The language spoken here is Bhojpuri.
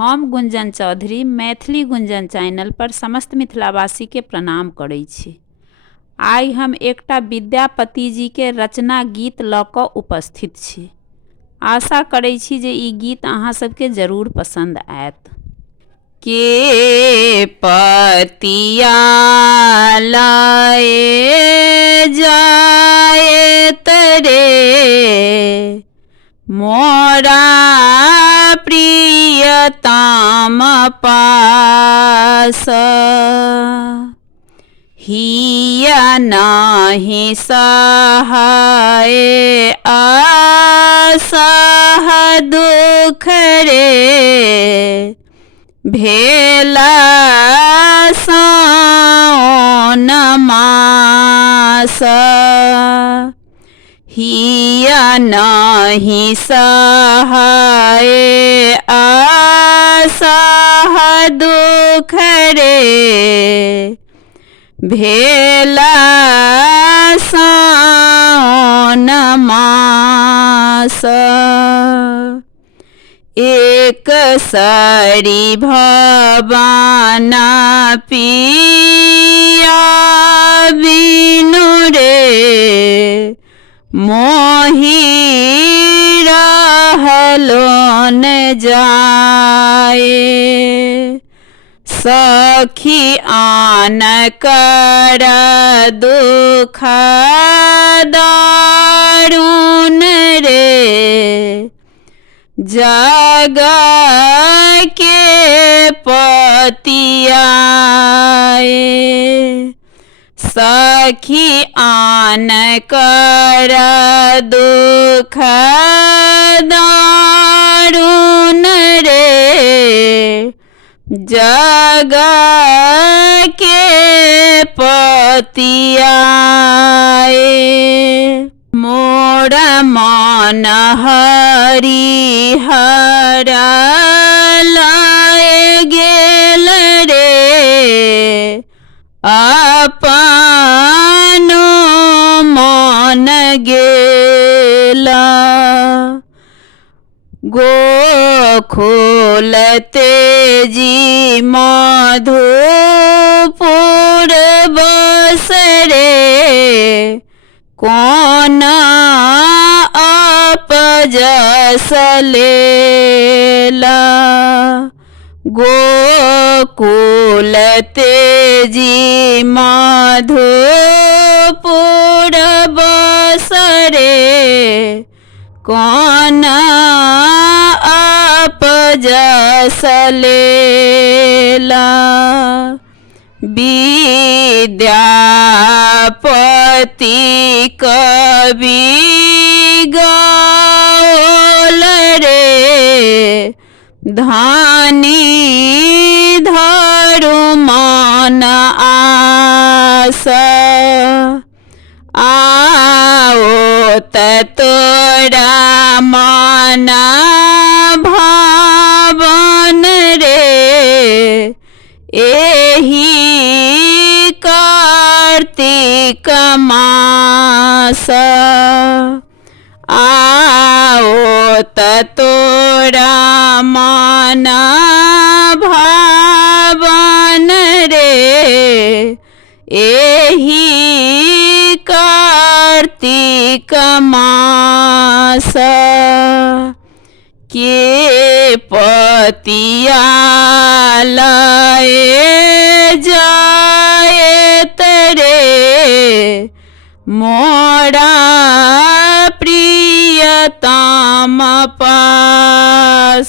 हम गुंजन चौधरी मैथिली गुंजन चैनल पर समस्त मिथिलावासी के प्रणाम करै छी। आइ हम एकटा विद्यापति जी के रचना गीत लऽ कऽ उपस्थित छी। आशा करै छी जे ई गीत अहाँ सबके जरूर पसंद आयत। के पतिया लाए जाए तरे मोरा प्रियतम पास, हिया नाही सहाय असह दुख रे, भेला साओन मास, हिया नाही सहाय असह दुख रे, भेला साओन मास। एक सरी भवाना पिया बिनु रे, मोहि रहलो न जाए, सखी आन कर दुख दारुण रे, जग के पतियाए, सखी आन कर दुख दारुण रे, जग के पतियाए। मोर मन हरिहर लाए गेल रे, अपनो मन गेला, गोकुल तेजी मधुपुर बसरे, कौन अपजस लेला, गोकुल तेजी मधुपुर बसरे, कौन अपजस लेला, विद्यापति कवि गाओल रे, धानी धरु मन आस, आओ तोरा मन भावन रे, एही कार्तिक मास, आओ तोरा मन भावन रे, एही कार्तिक मास, के पतिया लाए जाए तरे, मोरा प्रियतम पास।